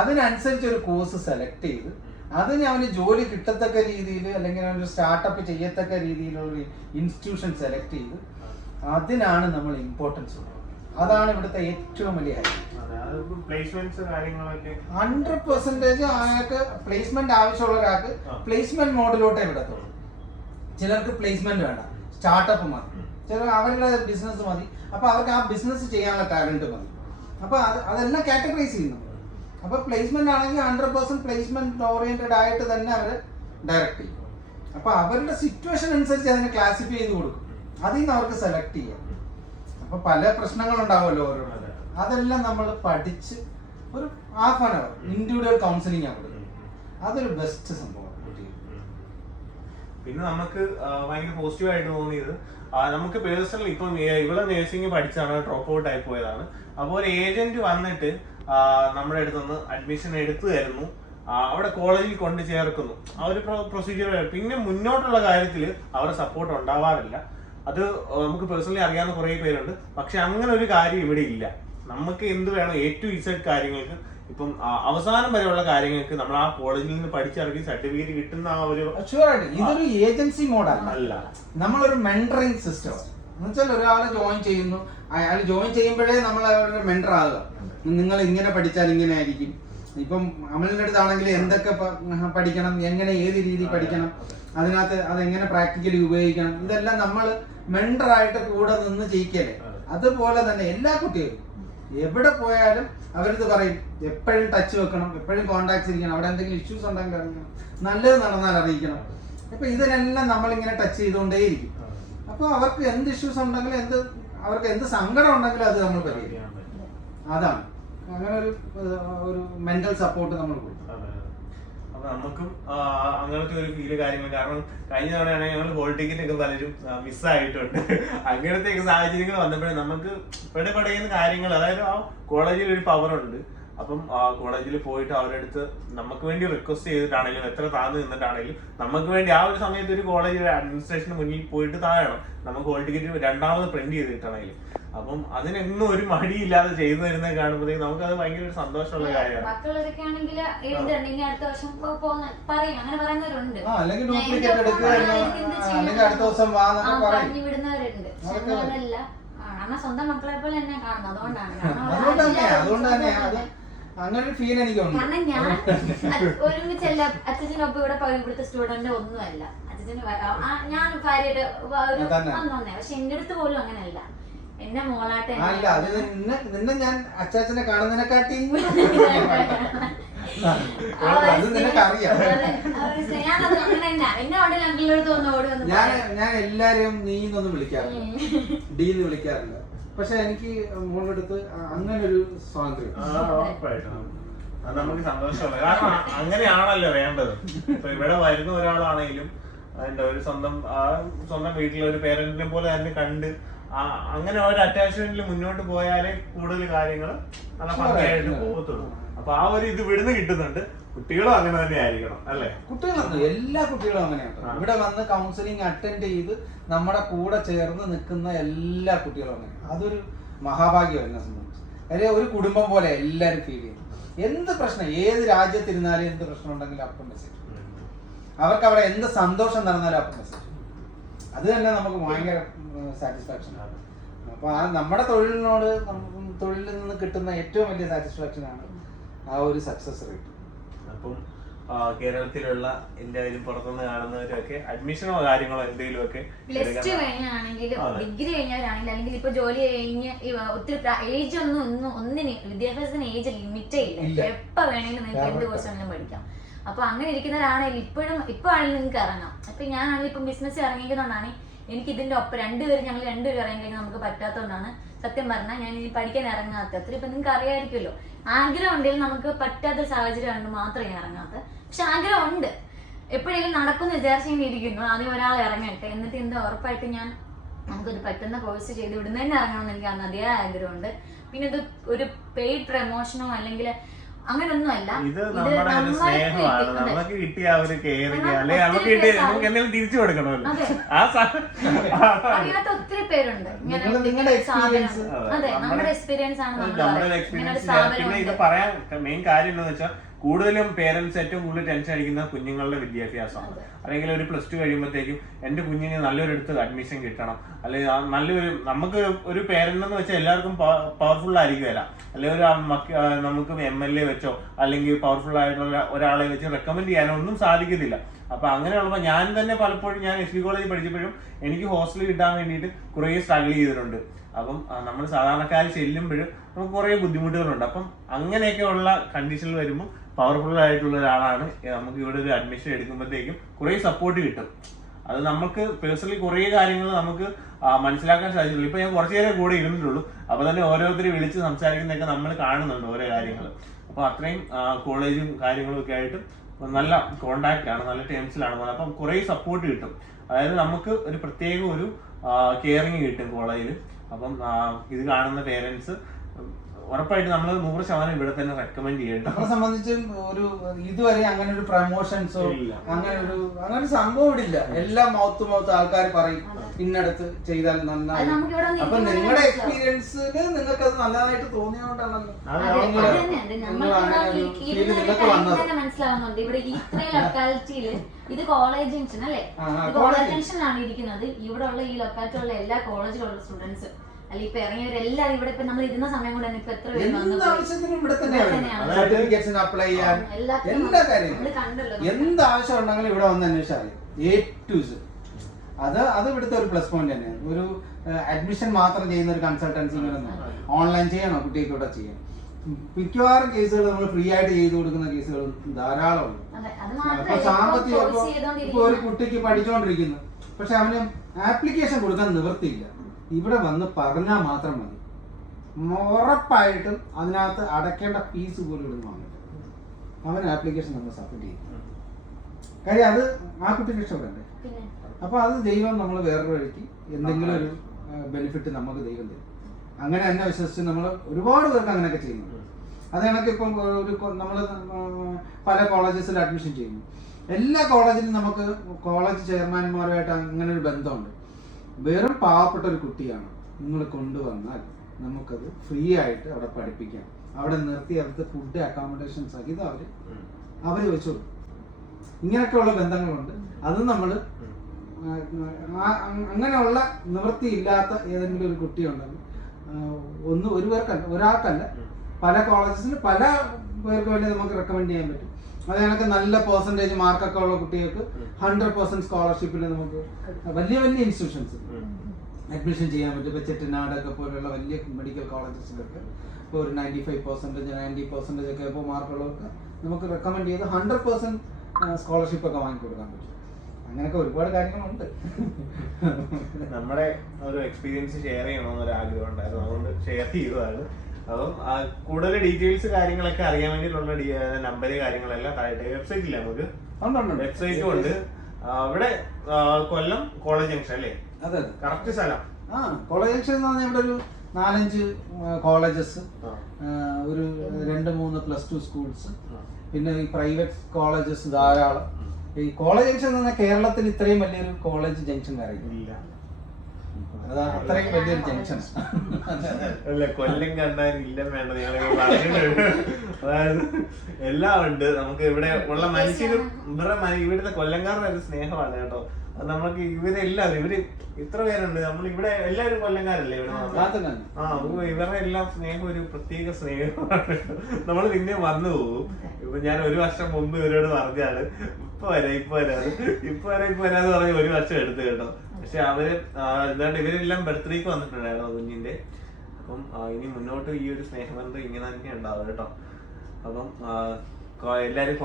അതിനനുസരിച്ച് ഒരു കോഴ്സ് സെലക്ട് ചെയ്ത് അതിന് അവന് ജോലി കിട്ടത്തക്ക രീതിയിൽ അല്ലെങ്കിൽ അവനൊരു സ്റ്റാർട്ടപ്പ് ചെയ്യത്തക്ക രീതിയിലുള്ള ഒരു ഇൻസ്റ്റിറ്റ്യൂഷൻ സെലക്ട് ചെയ്ത് അതിനാണ് നമ്മൾ ഇമ്പോർട്ടൻസ് കൊടുക്കുന്നത്. അതാണ് ഇവിടുത്തെ ഏറ്റവും വലിയ ഹൺഡ്രഡ് പെർസെന്റേജ് അയാൾക്ക് പ്ലേസ്മെന്റ് ആവശ്യമുള്ള ഒരാൾക്ക് പ്ലേസ്മെന്റ് മോഡിലോട്ടേ വിടത്തുള്ളൂ. ചിലർക്ക് പ്ലേസ്മെന്റ് വേണ്ട. സ്റ്റാർട്ടപ്പ് മതി. ചിലർ അവരുടെ ബിസിനസ് മതി. അപ്പൊ അവർക്ക് ആ ബിസിനസ് ചെയ്യാനുള്ള ടാലന്റ് മതി. അപ്പൊ അത് അതെല്ലാം കാറ്റഗറൈസ് ചെയ്യുന്നു. അപ്പൊ പ്ലേസ്മെന്റ് ആണെങ്കിൽ ഹൺഡ്രഡ് പെർസെന്റ് പ്ലേസ്മെന്റ് ഓറിയന്റഡ് ആയിട്ട് തന്നെ അവർ ഡയറക്റ്റ് ചെയ്യും. അപ്പൊ അവരുടെ സിറ്റുവേഷൻ അനുസരിച്ച് അതിനെ ക്ലാസിഫൈ ചെയ്ത് കൊടുക്കും. അതിൽ നിന്ന് അവർക്ക് സെലക്ട് ചെയ്യാം. അപ്പൊ പല പ്രശ്നങ്ങളുണ്ടാവുമല്ലോ ഓരോ അതെ. അതെല്ലാം നമ്മൾ പഠിച്ച് ഒരു half an hour individual counselling ആണ് കൊടുക്കുന്നത്. അതൊരു ബെസ്റ്റ് സംഭവം. പിന്നെ നമുക്ക് ഭയങ്കര പോസിറ്റീവ് ആയിട്ട് തോന്നിയത് നമുക്ക് പേഴ്സണലി ഇപ്പം ഇവിടെ നേഴ്സിംഗ് പഠിച്ചാണ് ഡ്രോപ്പ് ഔട്ട് ആയി പോയതാണ്. അപ്പോൾ ഒരു ഏജന്റ് വന്നിട്ട് നമ്മുടെ അടുത്തുനിന്ന് അഡ്മിഷൻ എടുത്തു തരുന്നു അവിടെ കോളേജിൽ കൊണ്ട് ചേർക്കുന്നു. ആ ഒരു പ്രൊസീജിയർ പിന്നെ മുന്നോട്ടുള്ള കാര്യത്തിൽ അവരുടെ സപ്പോർട്ട് ഉണ്ടാവാറില്ല. അത് നമുക്ക് പേഴ്സണലി അറിയാവുന്ന കുറേ പേരുണ്ട്. പക്ഷെ അങ്ങനെ ഒരു കാര്യം ഇവിടെ ഇല്ല. നമുക്ക് എന്ത് വേണം? എ ടു ഇസഡ് കാര്യങ്ങൾക്ക് ഇപ്പം അവസാനം വരെയുള്ള കാര്യങ്ങൾക്ക് നമ്മൾ ആ കോളേജിൽ നിന്ന് പഠിച്ചിറങ്ങി സർട്ടിഫിക്കറ്റ് കിട്ടുന്ന ആ ഒരു ഷുവറായിട്ട് ഇതൊരു ഏജൻസി മോഡല്ല അല്ല. നമ്മളൊരു മെന്ററിങ് സിസ്റ്റം എന്നുവെച്ചാൽ ഒരാൾ ജോയിൻ ചെയ്യുന്നു. അയാൾ ജോയിൻ ചെയ്യുമ്പോഴേ നമ്മൾ അവരുടെ മെന്റർ ആകുക നിങ്ങൾ ഇങ്ങനെ പഠിച്ചാൽ ഇങ്ങനെ ആയിരിക്കും. ഇപ്പം അമലിന്റെ അടുത്താണെങ്കിൽ എന്തൊക്കെ പഠിക്കണം? എങ്ങനെ ഏത് രീതിയിൽ പഠിക്കണം? അതിനകത്ത് അതെങ്ങനെ പ്രാക്ടിക്കലി ഉപയോഗിക്കണം? ഇതെല്ലാം നമ്മൾ മെൻഡറായിട്ട് കൂടെ നിന്ന് ചെയ്യിക്കല്ലേ? അതുപോലെ തന്നെ എല്ലാ കുട്ടികളും. എവിടെ പോയാലും അവരിത് പറയും എപ്പോഴും ടച്ച് വെക്കണം എപ്പോഴും കോണ്ടാക്ട്സ് ഇരിക്കണം അവിടെ എന്തെങ്കിലും ഇഷ്യൂസ് ഉണ്ടെങ്കിൽ അറിയിക്കണം നല്ലത് നടന്നാൽ അറിയിക്കണം. അപ്പൊ ഇതിനെല്ലാം നമ്മളിങ്ങനെ ടച്ച് ചെയ്തുകൊണ്ടേയിരിക്കും. അപ്പൊ അവർക്ക് എന്ത് ഇഷ്യൂസ് ഉണ്ടെങ്കിലും എന്ത് അവർക്ക് എന്ത് സങ്കടം ഉണ്ടെങ്കിലും അത് നമ്മൾ പരിഹരിക്കണം അതാണ്. അങ്ങനെ ഒരു ഒരു മെന്റൽ സപ്പോർട്ട് നമ്മൾ കൊടുക്കും. അപ്പൊ നമുക്കും അങ്ങനത്തെ ഒരു ഫീൽ കാര്യങ്ങൾ. കാരണം കഴിഞ്ഞ തവണയാണെങ്കിൽ ഞങ്ങൾ ഹോൾ ടിക്കറ്റ് ഒക്കെ പലരും മിസ്സായിട്ടുണ്ട് അങ്ങനത്തെ ഒക്കെ സാഹചര്യങ്ങൾ വന്നപ്പോഴേ നമുക്ക് പെടെ പടയുന്ന കാര്യങ്ങൾ അതായത് ആ കോളേജിൽ ഒരു പവർ ഉണ്ട്. അപ്പം കോളേജിൽ പോയിട്ട് അവരുടെ അടുത്ത് നമുക്ക് വേണ്ടി റിക്വസ്റ്റ് ചെയ്തിട്ടാണെങ്കിലും എത്ര താഴ്ന്നു നിന്നിട്ടാണെങ്കിലും നമുക്ക് വേണ്ടി ആ ഒരു സമയത്ത് ഒരു കോളേജിൽ അഡ്മിനിസ്ട്രേഷന് മുന്നിൽ പോയിട്ട് താഴണം നമുക്ക് ഹോൾ ടിക്കറ്റ് രണ്ടാമത് പ്രിന്റ് ചെയ്തിട്ടാണെങ്കിലും. അപ്പം അതിനൊന്നും ഒരു മടിയില്ലാതെ ചെയ്തു തരുന്നത് കാണുമ്പോഴത്തേക്ക് നമുക്ക് അത് ഭയങ്കര ഒരു സന്തോഷമുള്ള കാര്യമാണ്. മക്കളൊക്കെ ആണെങ്കിൽ എഴുതണ്ട ഇനി അടുത്ത വർഷം പറയും. അങ്ങനെ പറയുന്നവരുണ്ട്. അല്ലെങ്കിൽ ഡ്യൂപ്ലിക്കേറ്റ് എടുക്കുക? അല്ലെങ്കിൽ അടുത്ത ദിവസം വാ പറയും. പറഞ്ഞു വിടുന്നവരുണ്ട്. കാരണം സ്വന്തം മക്കളെ പോലെ തന്നെ കാണുന്നു അതുകൊണ്ടാണ്. അതുകൊണ്ട് തന്നെ ഫീൽ എനിക്കുണ്ട്. കാരണം ഞാൻ ഒരുമിച്ചല്ല അച്ഛനൊപ്പം ഇവിടെ ഇവിടുത്തെ സ്റ്റുഡന്റ് ഒന്നുമല്ല. അച്ഛന് ഞാൻ ഭാര്യയുടെ ഒരു അതന്നെ. വന്നേ. പക്ഷെ എന്റെ അടുത്ത് പോലും അങ്ങനെയല്ല. എന്നെ മോളാട്ടെ. അല്ല അത് നിന്നെ നിന്നെ ഞാൻ അച്ചാച്ചനെ കാണുന്നതിനെക്കാട്ടി. അത് രണ്ടിന്റെ അടുത്ത് വന്ന് ഞാൻ ഞാൻ എല്ലാരെയും നീ എന്നൊന്നും വിളിക്കാറില്ല ഡി എന്ന് വിളിക്കാറില്ല. പക്ഷെ എനിക്ക് മോളുടെ അടുത്ത് അങ്ങനെ ഒരു സ്വാതന്ത്ര്യം. അത് നമുക്ക് സന്തോഷമുള്ള കാരണം അങ്ങനെയാണല്ലോ വേണ്ടത്. ഇപ്പൊ ഇവിടെ വരുന്ന ഒരാളാണെങ്കിലും എന്താ ഒരു സ്വന്തം ആ സ്വന്തം വീട്ടിലെ ഒരു പേരന്റിനെ പോലെ തന്നെ കണ്ട് അങ്ങനെ ഒരു അറ്റാച്ച്മെന്റിൽ മുന്നോട്ട് പോയാലേ കൂടുതൽ കാര്യങ്ങൾ നല്ല ഭംഗിയായിട്ട് പോകത്തുള്ളൂ. അപ്പൊ ആ ഒരു ഇത് ഇവിടുന്ന് കിട്ടുന്നുണ്ട്. കുട്ടികളും അങ്ങനെ തന്നെ ആയിരിക്കണം അല്ലെ? കുട്ടികളും എല്ലാ കുട്ടികളും അങ്ങനെയാണ് ഇവിടെ വന്ന് കൗൺസിലിംഗ് അറ്റൻഡ് ചെയ്ത് നമ്മുടെ കൂടെ ചേർന്ന് നിൽക്കുന്ന എല്ലാ കുട്ടികളും അങ്ങനെ അതൊരു മഹാഭാഗ്യം എന്നെ സംബന്ധിച്ച്. കാര്യം ഒരു കുടുംബം പോലെ എല്ലാവരും ഫീൽ ചെയ്യും എന്ത് പ്രശ്നം? ഏത് രാജ്യത്തിരുന്നാലും എന്ത് പ്രശ്നം ഉണ്ടെങ്കിലും അപ്പം മെസ്സേജ് അവർക്ക് അവിടെ എന്ത് സന്തോഷം നടന്നാലും അപ്പം മെസ്സേജ് അത് തന്നെ നമുക്ക് ഭയങ്കര സാറ്റിസ്ഫാക്ഷൻ ആണ് അപ്പൊ ആ നമ്മുടെ തൊഴിലിനോട് തൊഴിലിൽ നിന്ന് കിട്ടുന്ന ഏറ്റവും വലിയ സാറ്റിസ്ഫാക്ഷൻ ആണ് ആ ഒരു സക്സസ് റേറ്റ് അപ്പം കേരളത്തിലുള്ള എല്ലാവരും പുറത്തുനിന്ന് കാണുന്നവരൊക്കെ അഡ്മിഷനോ കാര്യങ്ങളോ എന്തെങ്കിലും ഒക്കെ പ്ലസ് ടു കഴിഞ്ഞാണെങ്കിലും. ഡിഗ്രി കഴിഞ്ഞവരാണെങ്കിലും അല്ലെങ്കിൽ ഇപ്പൊ ജോലി കഴിഞ്ഞ് ഒത്തിരി ഏജ് ഒന്നും ഒന്നും ഒന്നിന് വിദ്യാഭ്യാസത്തിന് ഏജ് ലിമിറ്റേ ഇല്ല. എപ്പ വേണമെങ്കിലും നിങ്ങൾക്ക് എന്ത്. കോഴ്സ് വേണമെങ്കിലും പഠിക്കാം അപ്പൊ അങ്ങനെ ഇരിക്കുന്നവരാണെങ്കിൽ ഇപ്പോഴും ഇപ്പൊ ആണെങ്കിലും നിങ്ങൾക്ക് ഇറങ്ങാം അപ്പൊ ഞാനാണെങ്കിൽ ഇപ്പം ബിസിനസ് ഇറങ്ങിയതുകൊണ്ടാണ് എനിക്ക് ഇതിന്റെ ഒപ്പം രണ്ടുപേരും ഞങ്ങൾ രണ്ടുപേരും ഇറങ്ങി കഴിഞ്ഞാൽ നമുക്ക് പറ്റാത്തതുകൊണ്ടാണ് സത്യം പറഞ്ഞാൽ ഞാൻ ഇനി പഠിക്കാൻ ഇറങ്ങാത്ത അത്ര ഇപ്പൊ നിങ്ങൾക്ക് അറിയാമായിരിക്കുമല്ലോ ആഗ്രഹം ഉണ്ടെങ്കിൽ നമുക്ക് പറ്റാത്ത സാഹചര്യം കൊണ്ട് മാത്രമേ ഞാൻ ഇറങ്ങാത്ത പക്ഷെ ആഗ്രഹം ഉണ്ട്. എപ്പോഴെങ്കിലും നടക്കുമെന്ന് വിചാരിച്ചിങ്ങനെ ഇരിക്കുന്നു. ആദ്യം ഒരാൾ ഇറങ്ങട്ടെ. എന്നിട്ട് എന്താ ഉറപ്പായിട്ട് ഞാൻ നമുക്കൊരു പറ്റുന്ന കോഴ്സ് ചെയ്ത് ഇവിടുന്ന് തന്നെ ഇറങ്ങണമെന്ന് എനിക്ക് അതിയായ ആഗ്രഹമുണ്ട്. പിന്നെ ഇത് ഒരു പെയ്ഡ് പ്രമോഷനോ അല്ലെങ്കിൽ അങ്ങനൊന്നും അല്ല ഇത് നമ്മുടെ ഒരു സ്നേഹമാണ്. നമുക്ക് കിട്ടിയ ആ ഒരു കെയറിങ് അല്ലെ? നമുക്ക് കിട്ടിയ നമുക്ക് എന്തെങ്കിലും തിരിച്ചു കൊടുക്കണമല്ലോ. അതെ. ആ അറിയാത്ത ഒത്തിരി പേരുണ്ട്. അതെ, നമ്മുടെ- എക്സ്പീരിയൻസ് ആണ് നമ്മൾ നമ്മുടെ എക്സ്പീരിയൻസ് പിന്നെ ഇത് പറയാൻ മെയിൻ കാര്യം എന്താണെന്ന് വെച്ചാൽ കൂടുതലും പേരൻസ് ഏറ്റവും കൂടുതൽ ടെൻഷൻ അടിക്കുന്ന കുഞ്ഞുങ്ങളുടെ വിദ്യാഭ്യാസമാണ്. അല്ലെങ്കിൽ ഒരു പ്ലസ് ടു കഴിയുമ്പോഴത്തേക്കും എന്റെ കുഞ്ഞിന് നല്ലൊരിടത്ത് അഡ്മിഷൻ കിട്ടണം. അല്ലെങ്കിൽ നല്ലൊരു നമുക്ക് ഒരു പേരന്റ് എന്ന് വെച്ചാൽ എല്ലാവർക്കും പവർഫുൾ ആയിരിക്കുമല്ല അല്ലെങ്കിൽ ഒരു നമുക്ക് എം എൽ എ വെച്ചോ അല്ലെങ്കിൽ പവർഫുൾ ആയിട്ടുള്ള ഒരാളെ വെച്ച് റെക്കമെൻഡ് ചെയ്യാനോ ഒന്നും സാധിക്കത്തില്ല അപ്പൊ അങ്ങനെയുള്ളപ്പോൾ ഞാൻ തന്നെ പലപ്പോഴും ഞാൻ എസ് ബി കോളേജിൽ പഠിച്ചപ്പോഴും എനിക്ക് ഹോസ്റ്റൽ കിട്ടാൻ വേണ്ടിയിട്ട് കുറേ സ്ട്രഗിൾ ചെയ്തിട്ടുണ്ട്. അപ്പം നമ്മൾ സാധാരണക്കാർ ചെല്ലുമ്പോഴും നമുക്ക് കുറേ ബുദ്ധിമുട്ടുകളുണ്ട്. അപ്പം അങ്ങനെയൊക്കെ ഉള്ള കണ്ടീഷനിൽ വരുമ്പോൾ പവർഫുൾ ആയിട്ടുള്ള ഒരാളാണ്. നമുക്ക് ഇവിടെ ഒരു അഡ്മിഷൻ എടുക്കുമ്പോഴത്തേക്കും കുറെ സപ്പോർട്ട് കിട്ടും. അത് നമുക്ക് പേഴ്സണലി കുറേ കാര്യങ്ങൾ നമുക്ക് മനസ്സിലാക്കാൻ സാധിച്ചുള്ളൂ ഇപ്പൊ ഞാൻ കുറച്ചു നേരം കൂടെ ഇരുന്നിട്ടുള്ളൂ. അപ്പൊ തന്നെ ഓരോരുത്തരെ വിളിച്ച് സംസാരിക്കുന്നതൊക്കെ നമ്മൾ കാണുന്നുണ്ട് ഓരോ കാര്യങ്ങൾ. അപ്പൊ അത്രയും കോളേജും കാര്യങ്ങളും ഒക്കെ ആയിട്ട് നല്ല കോണ്ടാക്ട് ആണ് നല്ല ടേംസിലാണ് അപ്പം കുറേ സപ്പോർട്ട് കിട്ടും. അതായത് നമുക്ക് ഒരു പ്രത്യേക ഒരു കെയറിങ് കിട്ടും കോളേജിൽ അപ്പം ഇത് കാണുന്ന പേരൻസ് ഉറപ്പായിട്ട് നമ്മൾ നൂറ് ശതമാനം ഇവിടെ തന്നെ റെക്കമെൻഡ് ചെയ്യട്ടോ. നമ്മളെ സംബന്ധിച്ച് ഒരു ഇതുവരെ അങ്ങനെ ഒരു പ്രമോഷൻസോ അങ്ങനെ ഒരു അങ്ങനെ ഒരു സംഭവം ഇവിടെ ഇല്ല. എല്ലാം മൗത്ത് മൗത്ത് ആൾക്കാർ പറയും ഇന്നടത്ത് ചെയ്താൽ നന്നായി. അപ്പൊ നിങ്ങളുടെ മനസ്സിലാവും. നിങ്ങൾക്ക് അത് നല്ലതായിട്ട് തോന്നിയോണ്ടാണല്ലോ നിങ്ങൾക്ക് വന്നത്. മനസ്സിലാവുന്നുണ്ട്. ഇവിടെ ഈ ഇത്രയും ലൊക്കാലിറ്റിയിൽ ഇത് കോളേജ് ജംഗ്ഷൻ അല്ലേ കോളേജ് ജംഗ്ഷനിലാണ് ഇരിക്കുന്നത്. ഇവിടെ ഉള്ള ഈ ലൊക്കാലിറ്റിയുള്ള എല്ലാ കോളേജിലുള്ള സ്റ്റുഡൻസ് അല്ലെങ്കിൽ ഇപ്പൊ ഇറങ്ങിയവരെല്ലാം ഇവിടെ ഇപ്പൊ നമ്മൾ ഇരുന്ന സമയം കൊണ്ട് തന്നെ ഇപ്പൊ എത്ര പേര് വന്നു എന്ത് പോയി. ഇവിടെ തന്നെ ഇവിടെ തന്നെയാണ്. സർട്ടിഫിക്കറ്റ്സിന് അപ്ലൈ ചെയ്യാൻ എല്ലാത്തിനും എല്ലാ കാര്യങ്ങളും. നമ്മൾ കണ്ടല്ലോ എന്ത് ആവശ്യം ഉണ്ടെങ്കിലും ഇവിടെ വന്ന് അന്വേഷിച്ചാൽ അറിയാം എ ടു അത് അത് ഇവിടുത്തെ ഒരു പ്ലസ് പോയിന്റ് തന്നെയാണ്. ഒരു അഡ്മിഷൻ മാത്രം ചെയ്യുന്ന ഒരു കൺസൾട്ടൻസി ഓൺലൈൻ ചെയ്യണോ? കുട്ടിക്ക് ഇവിടെ ചെയ്യാം. മിക്കവാറും കേസുകൾ നമ്മൾ ഫ്രീ ആയിട്ട് ചെയ്തു കൊടുക്കുന്ന കേസുകൾ ധാരാളം ഉണ്ട്. അതെ അത് അപ്പൊ മാത്രമല്ല സാമ്പത്തികം ഇപ്പൊ ഒരു കുട്ടിക്ക് പഠിച്ചുകൊണ്ടിരിക്കുന്നു പക്ഷെ അവന് ആപ്ലിക്കേഷൻ കൊടുക്കാൻ നിവൃത്തിയില്ല. ഇവിടെ വന്ന് പറഞ്ഞാൽ മാത്രം മതി. ഉറപ്പായിട്ടും അതിനകത്ത് അടയ്ക്കേണ്ട ഫീസ് പോലും ഇടുന്ന വന്നിട്ട് അവൻ ആപ്ലിക്കേഷൻ നമ്മൾ സബ്മിറ്റ് ചെയ്യും. കാര്യം അത് ആ കുട്ടിക്ക് ഇഷ്ടപ്പെടണ്ടേ അപ്പൊ അത് ദൈവം നമ്മൾ വേറൊരു വഴിക്ക് എന്തെങ്കിലും ഒരു ബെനിഫിറ്റ് നമുക്ക് ദൈവം തരും. അങ്ങനെ തന്നെ വിശ്വസിച്ച് നമ്മൾ ഒരുപാട് പേർക്ക് അങ്ങനെയൊക്കെ ചെയ്യുന്നു അത് കണക്ക് ഇപ്പം ഒരു നമ്മൾ പല കോളേജസിൽ അഡ്മിഷൻ ചെയ്യുന്നു. എല്ലാ കോളേജിലും നമുക്ക് കോളേജ് ചെയർമാൻമാരുമായിട്ട് അങ്ങനെ ഒരു ബന്ധമുണ്ട്. വെറും പാവപ്പെട്ട ഒരു കുട്ടിയാണ് നിങ്ങൾ കൊണ്ടുവന്നാൽ നമുക്കത് ഫ്രീ ആയിട്ട് അവിടെ പഠിപ്പിക്കാം. അവിടെ നിർത്തി അവിടുത്തെ ഫുഡ് അക്കോമഡേഷൻ സഹിതം അവർ അവർ വെച്ചു കൊടുക്കും. ഇങ്ങനെയൊക്കെയുള്ള ബന്ധങ്ങളുണ്ട്. അത് നമ്മൾ അങ്ങനെയുള്ള നിവൃത്തിയില്ലാത്ത ഏതെങ്കിലും ഒരു കുട്ടിയുണ്ടെങ്കിൽ ഒന്ന് ഒരു പേർക്കല്ല ഒരാൾക്കല്ല പല കോളേജസിൽ പല പേർക്ക് വേണ്ടി നമുക്ക് റെക്കമെൻഡ് ചെയ്യാൻ പറ്റും. അത് കണക്ക് നല്ല പെർസെന്റേജ് മാർക്കൊക്കെ ഉള്ള കുട്ടികൾക്ക് ഹൺഡ്രഡ് പെർസെന്റ് സ്കോളർഷിപ്പിൽ നമുക്ക് വലിയ വലിയ ഇൻസ്റ്റിറ്റ്യൂഷൻസ് അഡ്മിഷൻ ചെയ്യാൻ പറ്റും. ഇപ്പോൾ ചെട്ടിനാടൊക്കെ പോലുള്ള വലിയ മെഡിക്കൽ കോളേജസിലൊക്കെ ഇപ്പോൾ ഒരു ninety five percentage ninety percentage ഒക്കെ ഇപ്പോൾ മാർക്കുള്ളവർക്ക് നമുക്ക് റെക്കമെൻഡ് ചെയ്ത് ഹൺഡ്രഡ് പെർസെന്റ് സ്കോളർഷിപ്പ് ഒക്കെ വാങ്ങിക്കൊടുക്കാൻ പറ്റും. അങ്ങനെയൊക്കെ ഒരുപാട് കാര്യങ്ങളുണ്ട്. നമ്മുടെ ഒരു എക്സ്പീരിയൻസ് ഷെയർ ചെയ്യണമെന്നൊരു ആഗ്രഹം ഉണ്ടായിരുന്നു. അതുകൊണ്ട് ഷെയർ ചെയ്തതാണ്. അപ്പം ആ, കൂടുതൽ ഡീറ്റെയിൽസ് കാര്യങ്ങളൊക്കെ അറിയാൻ വേണ്ടിയിട്ടുള്ള നമ്പർ കാര്യങ്ങളെല്ലാം താഴെ വെബ്സൈറ്റില്ല നമുക്ക് വെബ്സൈറ്റും ഉണ്ട്. അവിടെ ഇവിടെ കൊല്ലം കോളേജ് ജംഗ്ഷൻ അല്ലേ? അതെ കറക്റ്റ് സ്ഥലം. ആ കോളേജ് ജംഗ്ഷൻ എന്ന് പറഞ്ഞാൽ ഇവിടെ ഒരു നാലഞ്ച് കോളേജസ് ഒരു രണ്ട് മൂന്ന് പ്ലസ് ടു സ്കൂൾസ് പിന്നെ ഈ പ്രൈവറ്റ് കോളേജസ് ധാരാളം. ഈ കോളേജ് ജംഗ്ഷൻ എന്ന് പറഞ്ഞാൽ കേരളത്തിൽ ഇത്രയും വലിയൊരു കോളേജ് ജംഗ്ഷൻ അറിയില്ല അത്രയും വലിയൊരു ജംഗ്ഷൻ അല്ല കൊല്ലം കണ്ടാൽ ഇല്ല വേണ്ട അതായത് എല്ലാം ഉണ്ട് നമുക്ക് ഇവിടെ ഉള്ള മനുഷ്യരും ഇവരുടെ ഇവിടുത്തെ കൊല്ലംകാരുടെ ഒരു സ്നേഹമാണ് കേട്ടോ. അത് നമുക്ക് ഇവരെല്ലാം ഇവർ ഇത്ര പേരുണ്ട്. നമ്മൾ ഇവിടെ എല്ലാവരും കൊല്ലംകാരല്ലേ ഇവിടെ. ആ ഇവരുടെ എല്ലാം സ്നേഹം ഒരു പ്രത്യേക സ്നേഹമാണ്. നമ്മൾ പിന്നെ വന്നു പോകും. ഇപ്പൊ ഞാൻ ഒരു വർഷം മുമ്പ് ഇവരോട് പറഞ്ഞാണ് ഇപ്പൊ വരാം ഇപ്പൊ വരാം. ഇപ്പൊ വരാം ഇപ്പൊ വരാന്ന് പറഞ്ഞ് ഒരു വർഷം എടുത്തു കേട്ടോ. പക്ഷെ അവർ എന്താണ്ട് ഇവരെല്ലാം ബർത്ത്ഡേക്ക് വന്നിട്ടുണ്ടായിരുന്നു കുഞ്ഞിന്റെ അപ്പം ഇനി മുന്നോട്ട് ഈ ഒരു സ്നേഹബന്ധം ഇങ്ങനെ തന്നെ ഉണ്ടാവും കേട്ടോ. അപ്പം എല്ലാവരും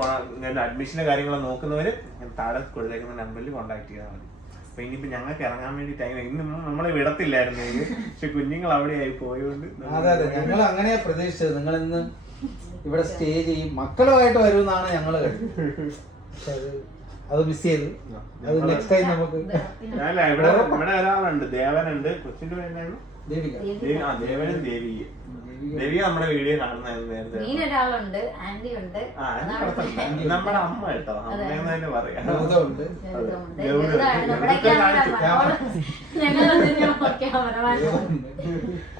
അഡ്മിഷന്റെ കാര്യങ്ങൾ നോക്കുന്നവര് ഞാൻ താഴെ കൊടുത്തേക്കുന്ന നമ്പറിൽ കോൺടാക്ട് ചെയ്താൽ മതി. അപ്പൊ ഇനിയിപ്പോ ഞങ്ങൾക്ക് ഇറങ്ങാൻ വേണ്ടി ടൈം ഇന്ന് നമ്മളെ വിടത്തില്ലായിരുന്നു ഇനി. പക്ഷെ കുഞ്ഞുങ്ങൾ അവിടെ ആയി പോയോണ്ട് അതെ അതെ. ഞങ്ങൾ അങ്ങനെയാ പ്രതീക്ഷിച്ചത്. നിങ്ങൾ ഇന്ന് ഇവിടെ സ്റ്റേ ചെയ്യും. മക്കളുമായിട്ട് വരുമെന്നാണ് ഞങ്ങൾ അത് മിസ് ചെയ്തു. അത് നെക്സ്റ്റ് ടൈം നമുക്ക് ഇവിടെ ഇവിടെ ഒരാളുണ്ട് ദേവനുണ്ട്. കൊച്ചിന്റെ ദേവനും ദേവിയും ദേവിക. നമ്മുടെ വീഡിയോ കാണുന്നായിരുന്നു നേരത്തെ. ആന്റി ഉണ്ട്. നമ്മുടെ അമ്മ കേട്ടോ. അമ്മയെന്ന് തന്നെ പറയാം.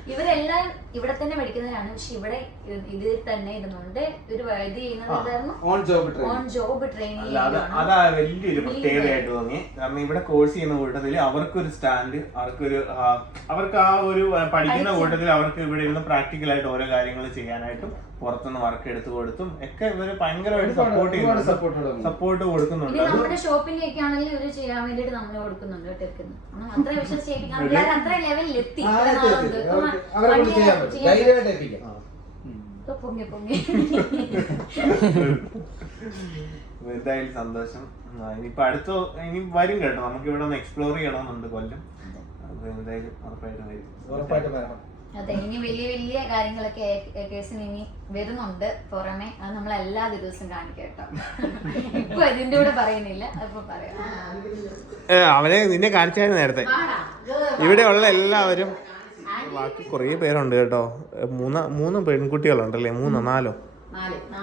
ഇവരെല്ലാം ഇവിടെ തന്നെ പഠിക്കുന്നവരാണ്. പക്ഷെ ഇവിടെ ഇതിൽ തന്നെ ഇരുന്നുകൊണ്ട് ഒരു ഇത് ചെയ്യുന്നത് on job on job training അത് വലിയൊരു പ്രത്യേകതയായിട്ട് തോന്നി കാരണം ഇവിടെ കോഴ്സ് ചെയ്യുന്ന കൂട്ടത്തിൽ അവർക്കൊരു സ്റ്റാൻഡ് അവർക്കൊരു അവർക്ക് ആ ഒരു പഠിക്കുന്ന കൂട്ടത്തിൽ അവർക്ക് ഇവിടെ ഇരുന്ന് പ്രാക്ടിക്കൽ ആയിട്ട് ഓരോ കാര്യങ്ങൾ ചെയ്യാനായിട്ടും പുറത്തുനിന്ന് വർക്ക് എടുത്തു കൊടുത്തും ഒക്കെ ഇവർ ഭയങ്കരമായിട്ട് സപ്പോർട്ട് ചെയ്യുന്നുണ്ട്. സപ്പോർട്ട് കൊടുക്കുന്നുണ്ട്. നമ്മുടെ ഷോപ്പിന്റെ ഒക്കെ ആണെങ്കിൽ ഇവർ ചെയ്യാൻ വേണ്ടിട്ട് നമ്മൾ കൊടുക്കുന്നുണ്ട് അത്ര പൊങ്ങി എന്തായാലും സന്തോഷം. ഇനിയിപ്പോ അടുത്ത ഇനി വരും കേട്ടോ. നമുക്ക് ഇവിടെ ഒന്ന് എക്സ്പ്ലോർ ചെയ്യണമെന്നുണ്ട് കൊല്ലം. അപ്പൊ എന്തായാലും ഉറപ്പായിട്ടും വരും. ഉറപ്പായിട്ടും വരണം. അതെ ഇനി വലിയ വലിയ കാര്യങ്ങളൊക്കെ കേസിന് ഇനി വരുന്നുണ്ട് പുറമെ. അത് നമ്മൾ എല്ലാ ദിവസവും കാണിക്കട്ടോ കേട്ടോ. ഇപ്പൊ ഇതിന്റെ കൂടെ പറയുന്നില്ല അപ്പൊ പറയാം. അവനെ നിന്നെ കാണിച്ചായിരുന്നു നേരത്തെ. ഇവിടെ ഉള്ള എല്ലാവരും ബാക്കി കുറേ പേരുണ്ട് കേട്ടോ. മൂന്ന് മൂന്ന് പെൺകുട്ടികളുണ്ടല്ലേ? മൂന്നോ നാലോ?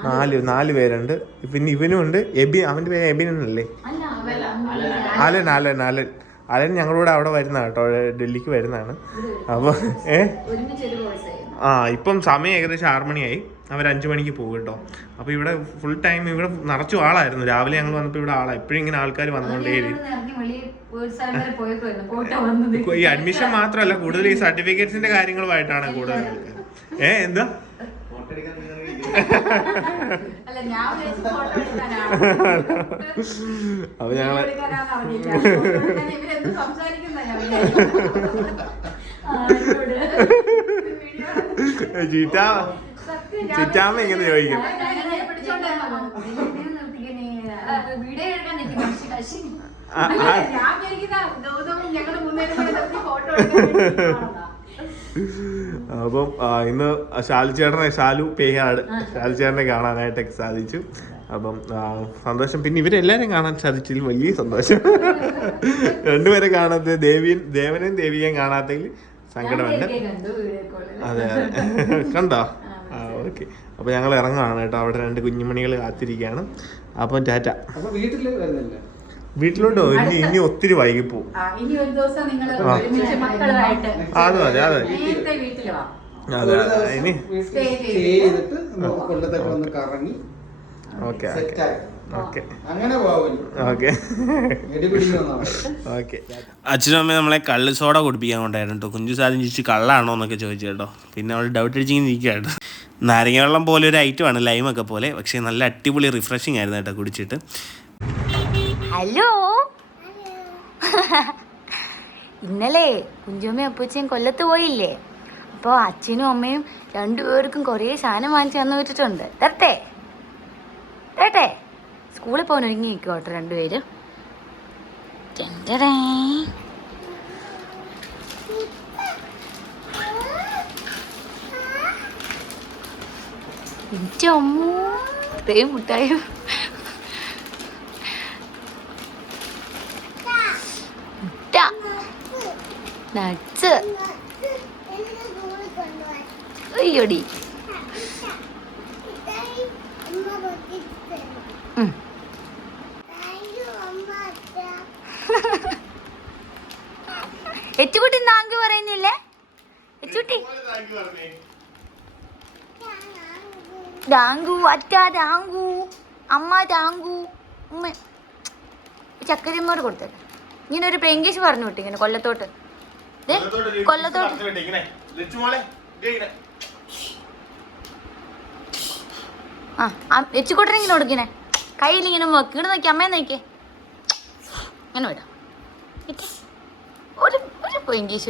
നാല്. നാല് പേരുണ്ട്. പിന്നെ ഇവനും ഉണ്ട് എബി അവന്റെ പേര് എബിനല്ലേ? അല്ല. Allen Alan Alan. അലൻ ഞങ്ങളുടെ അവിടെ വരുന്ന കേട്ടോ. ഡൽഹിക്ക് വരുന്നതാണ്. അപ്പോൾ ഏ? ആ ഇപ്പം സമയം ഏകദേശം ആറ് മണിയായി അവർ അഞ്ചു മണിക്ക് പോകും കേട്ടോ. അപ്പോൾ ഇവിടെ ഫുൾ ടൈം ഇവിടെ നിറച്ചു ആളായിരുന്നു. രാവിലെ ഞങ്ങൾ വന്നപ്പോൾ ഇവിടെ ആളാണ് എപ്പോഴും ഇങ്ങനെ ആൾക്കാർ വന്നുകൊണ്ടേ ഈ അഡ്മിഷൻ മാത്രമല്ല കൂടുതൽ ഈ സർട്ടിഫിക്കറ്റ്സിന്റെ കാര്യങ്ങളുമായിട്ടാണ് കൂടുതൽ ഏ എന്താ? അപ്പൊ ഞങ്ങൾ ചീറ്റാ ചീറ്റാമ ചിറ്റാമ്മ ഇങ്ങനെ ചോദിക്കും. ഞാൻ ഞങ്ങളുടെ മുന്നേറി ഫോട്ടോ അപ്പം ഇന്ന് ഷാലു ചേട്ടനെ ഷാലു പേഹാട് ഷാലു ചേട്ടനെ കാണാനായിട്ടൊക്കെ സാധിച്ചു. അപ്പം സന്തോഷം. പിന്നെ ഇവരെല്ലാരും കാണാൻ സാധിച്ചതിൽ വലിയ സന്തോഷം. രണ്ടുപേരെ കാണാത്ത ദേവിയും ദേവനെയും ദേവിയെയും കാണാത്തതിൽ സങ്കടമുണ്ട്. അതെ അതെ. കണ്ടോ? ആ ഓക്കെ. അപ്പൊ ഞങ്ങൾ ഇറങ്ങുകയാണ് കേട്ടോ. അവിടെ രണ്ട് കുഞ്ഞുമണികൾ കാത്തിരിക്കുകയാണ്. അപ്പം ടാറ്റ. വീട്ടിൽ വീട്ടിൽ വരുന്നില്ല? വീട്ടിലോട്ടോ? ഇനി ഇനി ഒത്തിരി വൈകി പോകും ആ, ഇനി ഒരു ദിവസം നിങ്ങൾ. ഒരുമിച്ച് മക്കളുമായിട്ട് അത് അത്. നേരത്തെ വീട്ടിൽ വാ. അതെ അതെ ഇനി stay ചെയ്തിട്ട് നമുക്ക് കൊല്ലത്തൊക്കെ ഒന്ന് കറങ്ങി ഓക്കെ സെറ്റ് ഓക്കെ. അങ്ങനെ പോവില്ല ഓക്കെ. എടിപിടിക്കുന്നതാണ് ഓക്കെ. അച്ഛനും അമ്മയും നമ്മളെ കള്ള് സോഡ കുടിപ്പിക്കാൻ കൊണ്ടായിരുന്നു കേട്ടോ. കുഞ്ചു സാധനം ചോദിച്ചു കള്ളാണോ എന്നൊക്കെ ചോദിച്ചു കേട്ടോ. പിന്നെ അവൾ ഡൗട്ട് അടിച്ചിങ്ങനെ കേട്ടോ. നാരങ്ങ വെള്ളം പോലെ ഒരു ഐറ്റമാണ് ലൈമൊക്കെ പോലെ. പക്ഷേ നല്ല അടിപൊളി റിഫ്രഷിങ് ആയിരുന്നു കേട്ടോ കുടിച്ചിട്ട്. ഹലോ. ഇന്നലെ കുഞ്ചുമ്മയും അപ്പൂച്ചയും കൊല്ലത്ത് പോയില്ലേ? അപ്പോൾ അച്ഛനും അമ്മയും രണ്ടുപേർക്കും കുറേ സാധനം വാങ്ങിച്ചു തന്നു വിട്ടിട്ടുണ്ട് തരട്ടെ? തരട്ടെ? സ്കൂളിൽ പോകാൻ ഒരുങ്ങി നിൽക്കും രണ്ടുപേരും? ടെന്റടേ. അമ്മോ ഇത്രയും മുട്ടായോ മുട്ട നട്സ് അയ്യോടി. എച്ചുകുട്ടി താങ്ക് പറയുന്നില്ലേ? എച്ചുകുട്ടി. താങ്കു അറ്റ താങ്കു അമ്മ താങ്കു ഉമ്മ. ചക്കരമ്മോട് കൊടുത്തത് ഇങ്ങനെ ഒരു പറഞ്ഞു വിട്ടു ഇങ്ങനെ കൊല്ലത്തോട്ട്. കൊല്ലത്തോട്ട് ആ എച്ചുകൂട്ടൻ ഇങ്ങനെ കൊടുക്കണേ കയ്യിൽ ഇങ്ങനെ വെക്ക് ഇങ്ങനെ നോക്കി അമ്മയെ നോക്കിയേ അങ്ങനെ വിടാം ഒരു ഒരു ഇംഗ്ലീഷ്